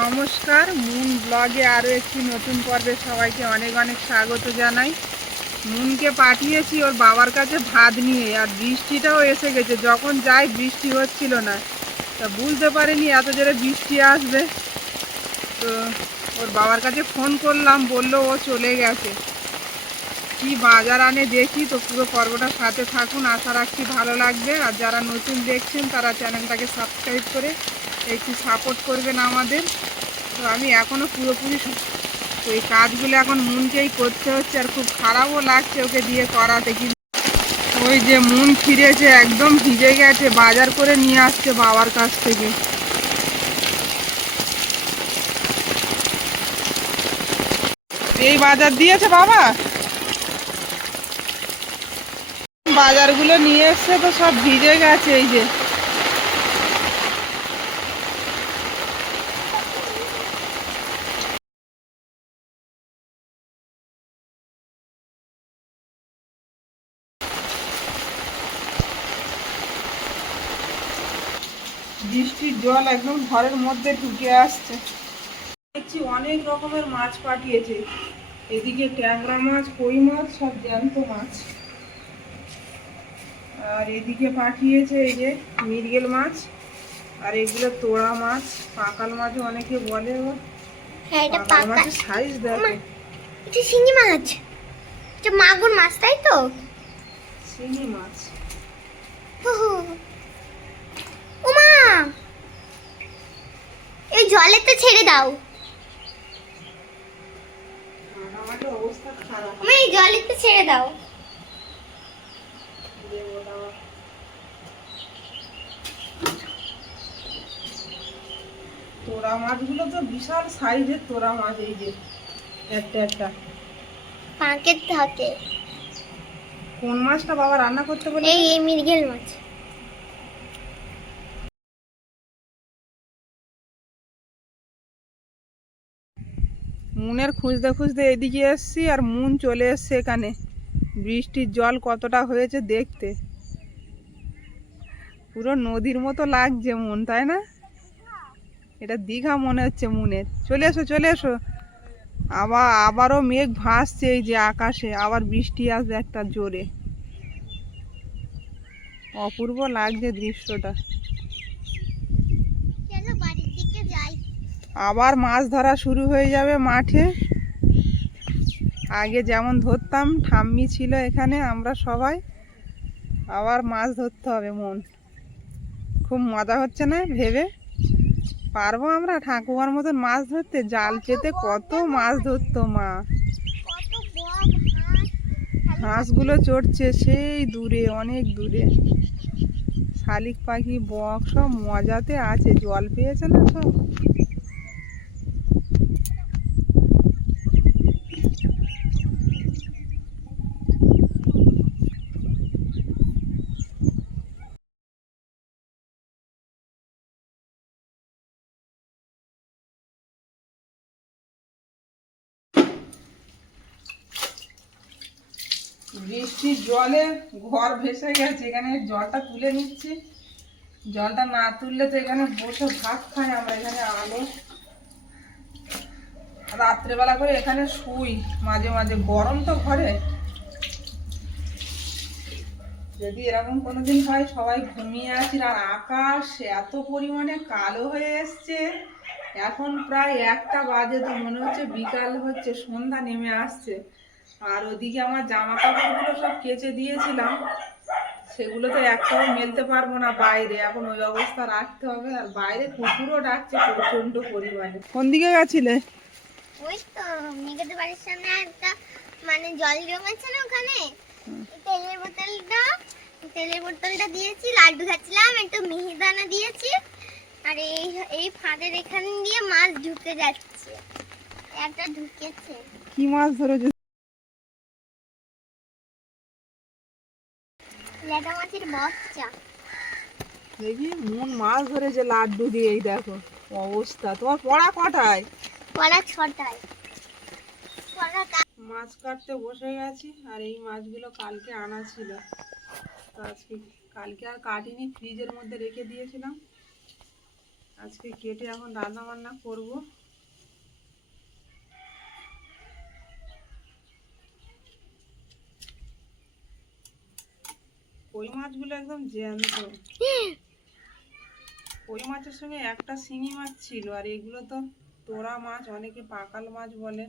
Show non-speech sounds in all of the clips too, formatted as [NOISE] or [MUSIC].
নমস্কার, মুন ব্লগে আরও একটি নতুন পর্বে সবাইকে অনেক অনেক স্বাগত জানাই। মুনকে পাঠিয়েছি ওর বাবার কাছে ভাত নিয়ে আর বৃষ্টিটাও এসে গেছে, যখন যাই বৃষ্টি হচ্ছিল না। তা বুঝতে পারিনি এত জোরে বৃষ্টি আসবে। তো ওর বাবার কাছে ফোন করলাম, বলল ও চলে গেছে। কি বাজার আনে দেখি, তো পুরো পর্বটার সাথে থাকুন, আশা রাখছি ভালো লাগবে। আর যারা নতুন দেখছেন, তারা চ্যানেলটাকে সাবস্ক্রাইব করে একটু সাপোর্ট করবেন আমাদের। তো আমি এখনও পুরোপুরি তো এই কাজগুলো এখন মনকেই করতে হচ্ছে আর খুব খারাপও লাগছে ওকে দিয়ে করাতে, কিন্তু ওই যে মন ফিরেছে, একদম ভিজে গেছে, বাজার করে নিয়ে আসছে বাবার কাছ থেকে। এই বাজার দিয়েছে বাবা? বাজারগুলো নিয়ে এসছে তো সব ভিজে গেছে, এই যে। বৃষ্টির জল একদম ঘরের মধ্যে ঢুকে আসছে। দেখছি অনেক রকমের মাছ পাঠিয়েছে। এদিকে ট্যাংরা মাছ কই মাছ সব জ্যান্ত মাছ। আর এদিকে পাঠিয়েছে এই যে মৃগেল মাছ আর এগুলো তোড়া মাছ পাকাল মাছ অনেকে বলে ও হ্যাঁ পাকাল মাছের সাইজ দেখো। এটা শিঙি মাছ। এটা মাগুর মাছ তাই তো? শিঙি মাছ ওমা এই জলেতে ছেড়ে দাও। আমাদের অবস্থা খারাপ ওমা এই ছেড়ে দাও। তোড়া মাছগুলো তো বিশাল সাইজের তোড়া মাছ এই যে একটা একটা। পাঁকের থাকে। কোন মাছটা বাবা রান্না করতে বলে এই এই মৃগেল মাছ। মুনের খুঁজতে খুঁজতে এদিকে এসছি আর মুন চলে এসছে এখানে। বৃষ্টির জল কতটা হয়েছে দেখতে। পুরো নদীর মতো লাগছে মন, তাই না? এটা দীঘা মনে হচ্ছে মুনের। চলে এসো চলে এসো। আবার আবারও মেঘ ভাসছে এই যে আকাশে, আবার বৃষ্টি আসবে একটা জোরে। অপূর্ব লাগছে দৃশ্যটা চলো বাড়ির দিকে যাই আবার মাছ ধরা শুরু হয়ে যাবে মাঠে। আগে যেমন ধরতাম, ঠাম্মি ছিল এখানে, আমরা সবাই। আবার মাছ ধরতে হবে মন। খুব মজা হচ্ছে না ভেবে? পারব আমরা ঠাকুমার মতন মাছ ধরতে? জাল পেতে কত মাছ ধরতো মা। হাঁসগুলো চড়ছে সেই দূরে, অনেক দূরে। শালিক পাখি, বক সব মজাতে আছে, জল পেয়েছে না সব? বৃষ্টির জলে ঘর ভেসে গেছে, এখানে জলটা তুলে নিচ্ছি। জলটা না তুললে তো এখানে বসে ভাত খাই আমরা, এখানে আলো। রাত্রেবেলা করে এখানে শুই, মাঝে মাঝে। গরম তো ঘরে। যদি এরকম কোনোদিন হয়, সবাই ঘুমিয়ে আছি। আর আকাশ এত পরিমাণে কালো হয়ে এসছে। এখন প্রায় একটা বাজে, তো মনে হচ্ছে বিকাল হচ্ছে, সন্ধ্যা নেমে আসছে। আর ওদিকে আমার জামা কাপড়গুলো সব কেচে দিয়েছিলাম। সেগুলো তো একটাও মেলতে পারব না বাইরে। এখন ওই অবস্থা রাখতে হবে। আর বাইরে কুকুরও ডাকছে প্রচণ্ড পরিমাণে। কোন দিকে গেছিলে? ওই তো মেঘেদের বাড়ির সামনে একটা মানে জল জমেছে না ওখানে তেলের বোতলটা তেলের বোতলটা দিয়েছি লাড্ডু খাচ্ছিলাম একটু মিহিদানা দিয়েছি। আর এই এই ফাঁদের এখান দিয়ে মাছ ঢুকে যাচ্ছে। একটা ঢুকেছে। কি মাছ ধরেছে? মাছের বচ্চা দেখি মন মাছ ধরেছে লাড্ডু দিয়ে এই দেখো অবস্থা। তোমার পড়া কটায়? পড়া ছটায়। মাছ কাটতে বসে গেছি আর এই মাছগুলো কালকে আনা ছিল। তো আজকে কালকে আর কাটিনি ফ্রিজের মধ্যে রেখে দিয়েছিলাম। আজকে কেটে এখন রান্না বান্না করব। কই মাছগুলো একদম জ্যান্ত। ওই মাছের সঙ্গে একটা শিঙি মাছ ছিল, আর এগুলো তো তোরা মাছ, অনেকে পাকাল মাছ বলে।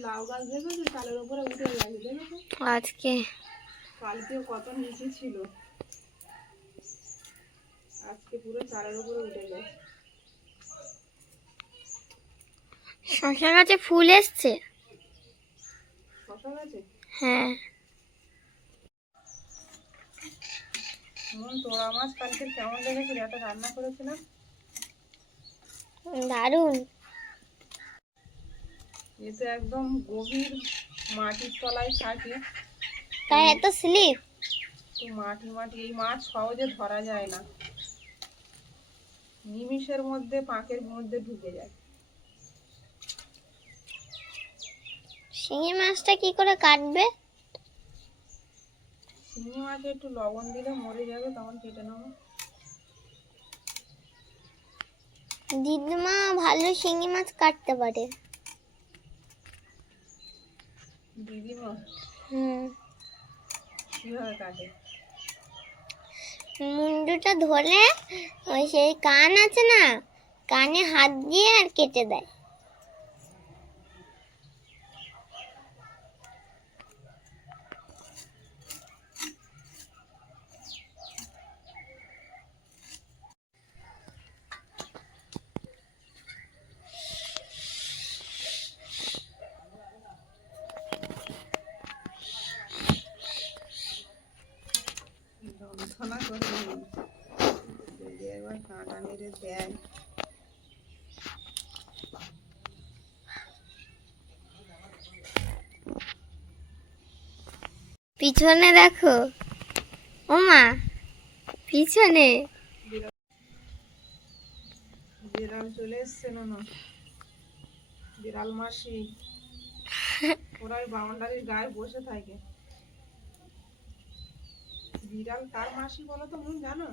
লাউ গাছ দেখেছ? চালের উপরে উঠে গেছে দেখেছ? আজকে। কালকেও কত নিচে ছিল। আজকে পুরো চালের উপরে উঠে গেছে। শশা গাছে ফুল এসছে? শশা গেছে? হ্যাঁ। তোরা মাছ কালকে কেমন লেগেছিল একটা রান্না করেছিলাম। দারুণ। এ তো একদম গভীর মাটির তলায় থাকে। তাই এত স্লিপ? তো মাটি মাটি এই মাছ সহজে ধরা যায় না। নিমিষের মধ্যে পাঁকের মধ্যে ঢুকে যায়। শিঙি মাছটা কি করে কাটবে? শিঙি মাছে একটু লবণ দিলে মরে যাবে তখন কেটে নেব। দিদিমা ভালো শিঙি মাছ কাটতে পারে। দিদিমা? হুম। কীভাবে কাটে? মুন্ডুটা ধরে ওই সেই কান আছে না কানে হাত দিয়ে আর কেটে দেয়। যন্ত্রণা করে। যদি একবার কাঁটা মেরে দেয় পিছনে দেখো। ওমা পিছনে। বিড়াল চলে এসছে না না বিড়াল মাসি। [LAUGHS] ওরাই বাউন্ডারির গায়ে বসে থাকে। বিড়াল কার মাসি বলো তো মন জানো?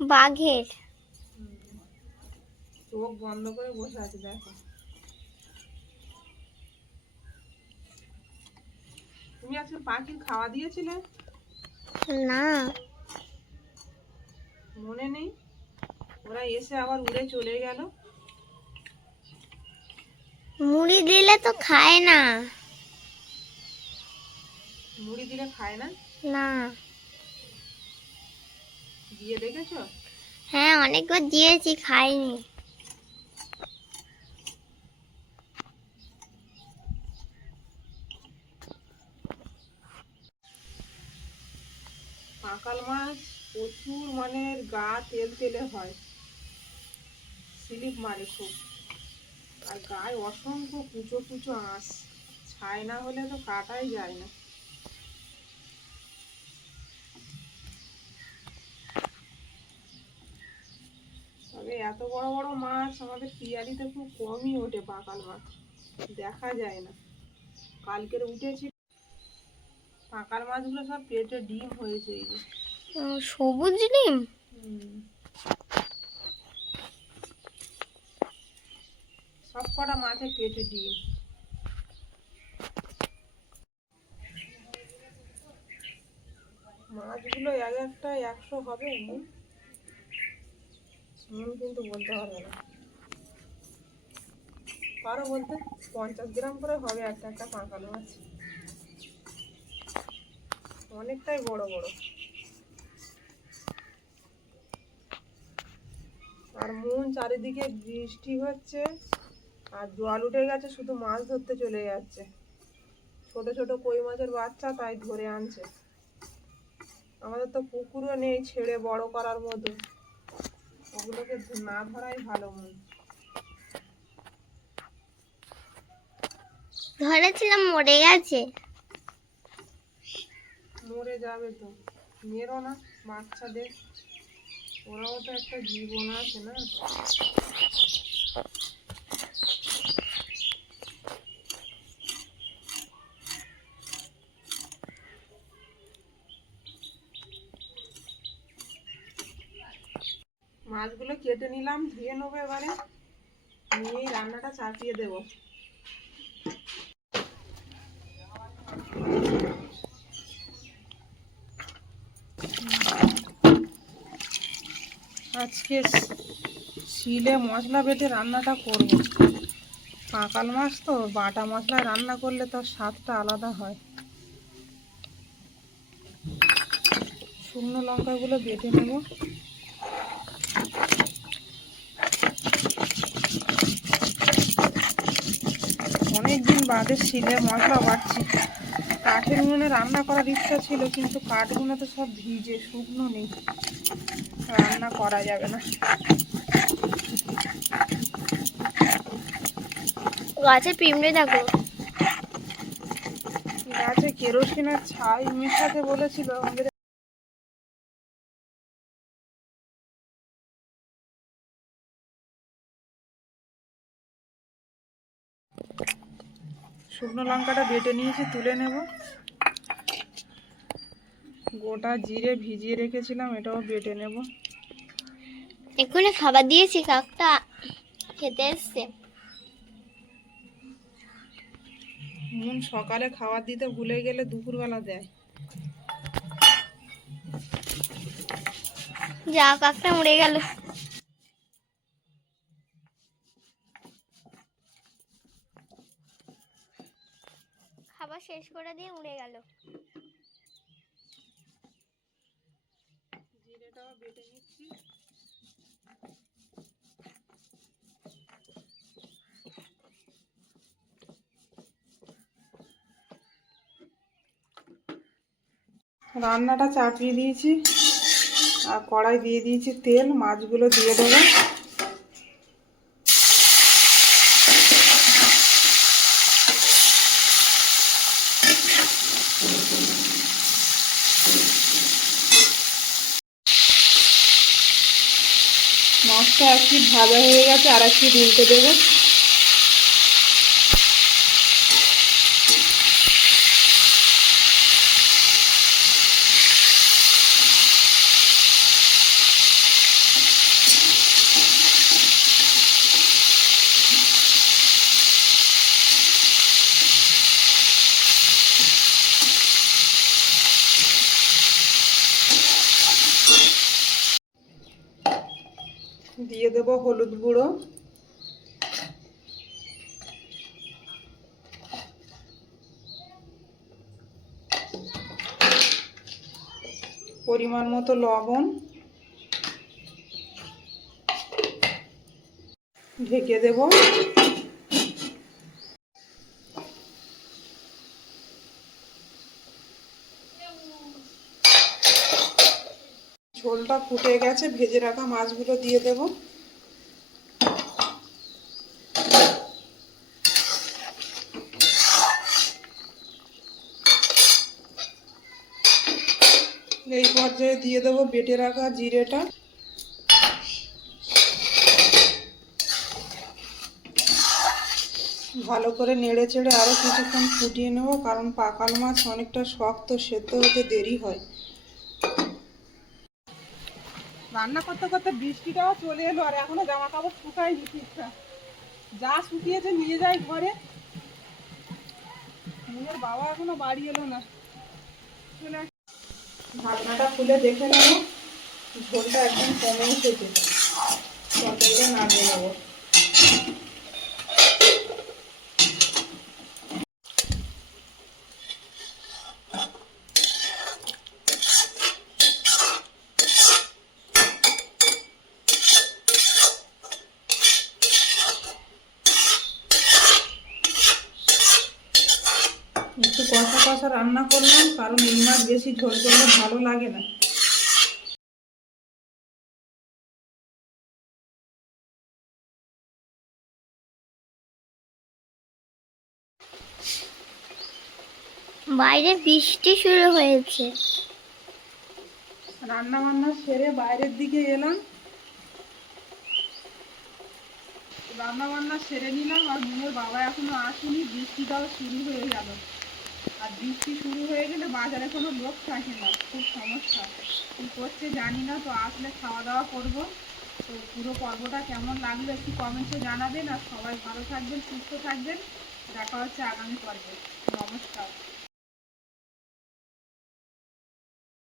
বাঘের। চোখ বন্ধ করে বসে আছে দেখো। তুমি আজকে পাখির খাওয়া দিয়েছিলে? না। মনে নেই? ওরা এসে আবার উড়ে চলে গেল। মুড়ি দিলে তো খায় না। মুড়ি দিলে খায় না? না। দিয়ে দেখেছ? হ্যাঁ অনেকবার দিয়েছি খাইনি। পাকাল মাছ প্রচুর মানে গা তেল তেলে হয়। স্লিপ মারে খুব। আর গায়ে অসংখ্য কুচো কুচো আঁশ। ছাই না হলে তো কাটাই যায় না। এত বড় বড় মাছ আমাদের পিয়ারিতে খুব কমই ওঠে পাকাল মাছ। দেখা যায় না। কালকের উঠেছি। পাকাল মাছগুলো সব পেটে ডিম হয়েছে এই যে। সবুজ ডিম? সব কটা মাছের পেটে ডিম। মাছগুলো এক একটা একশো হবে নুন কিন্তু বলতে পারবে না। পারো বলতে, পঞ্চাশ গ্রাম করে হবে একটা একটা কাঁকাল মাছ। অনেকটাই বড় বড়। আর মন চারিদিকে বৃষ্টি হচ্ছে, আর জল উঠে গেছে, শুধু মাছ ধরতে চলে যাচ্ছে। ছোট ছোট কই মাছের বাচ্চা তাই ধরে আনছে। আমাদের তো পুকুরও নেই ছেড়ে বড় করার মতো। ওগুলোকে না ধরাই ভালো মন ধরেছিলাম মরে গেছে। মরে যাবে তো। মেরো না বাচ্চাদের। ওরাও তো একটা জীবন আছে না? মাছগুলো কেটে নিলাম, ধুয়ে নেব এবারে। নিয়েই রান্নাটা চাপিয়ে দেবো। আজকে শিলে মশলা বেটে রান্নাটা করব। পাকাল মাছ তো, বাটা মশলা রান্না করলে তার স্বাদটা আলাদা হয়। শুকনো লঙ্কাগুলো বেটে নেব অনেক দিন বাদে শিলে মশলা বাটছি। কাঠের উনুনে রান্না করার ইচ্ছা ছিল কিন্তু কাঠগুলো তো সব ভিজে শুকনো নেই। রান্না করা যাবে না। গাছে পিমড়ে দেখো গাছে কেরোসিনের ছাই মেশাতে বলেছিল আমাদের শুকনো লঙ্কাটা বেটে নিয়েছি তুলে নেব। গোটা জিরে ভিজিয়ে রেখেছিলাম এটাও বেটে নেব। এক্ষুনি খাবার দিয়েছি কাকটা খেতে এসছে। নুন সকালে খাবার দিতে ভুলে গেলে দুপুরবেলা দেয়। যা কাকটা মরে গেল। খাবার শেষ করে দিয়ে উড়ে গেল। রান্নাটা চাপিয়ে দিয়েছি। আর কড়াই দিয়ে দিয়েছি তেল, মাছগুলো দিয়ে দেবো। পিঠ ভাজা হয়ে গেছে আর এক উল্টে দেবো দিয়ে দেবো হলুদ গুঁড়ো। পরিমাণ মতো লবণ। ঢেকে দেব। ঝোলটা ফুটে গেছে, ভেজে রাখা মাছগুলো দিয়ে দেব এই পর্যায়ে দিয়ে দেবো, বেটে রাখা জিরেটা। ভালো করে নেড়ে চেড়ে আরও কিছুক্ষণ ফুটিয়ে নেব, কারণ পাকাল মাছ অনেকটা শক্ত, সেদ্ধ হতে দেরি হয়। রান্না করতে করতে বৃষ্টিটাও চলে এলো, আর এখনও জামা কাপড় শুকায়নি ঠিকঠাক। যা শুকিয়েছে নিয়ে যাই ঘরে। নিজের বাবা এখনও বাড়ি এলো না। ঢাকনাটা খুলে দেখে নেব। ঝোলটা একদম কমে এসেছে তরকারিটা নামিয়ে নেব। একটু কষা কষা রান্না করলাম কারণ এই মাছ বেশি ঝোল করলে ভালো লাগে না। বাইরে বৃষ্টি শুরু হয়েছে। রান্না বান্না সেরে বাইরের দিকে এলাম। রান্না বান্না সেরে নিলাম আর মুনের বাবা এখনও আসেনি বৃষ্টিটাও শুরু হয়ে গেল। আর বৃষ্টি শুরু হয়ে গেলে বাজারে কোনো লোক থাকে না, খুব সমস্যা। কি করছে জানি না, তো আসলে খাওয়া দাওয়া করব। তো পুরো পর্বটা কেমন লাগল একটু কমেন্টে জানাবেন। আর সবাই ভালো থাকবেন, সুস্থ থাকবেন। দেখা হচ্ছে আগামী পর্বে। নমস্কার।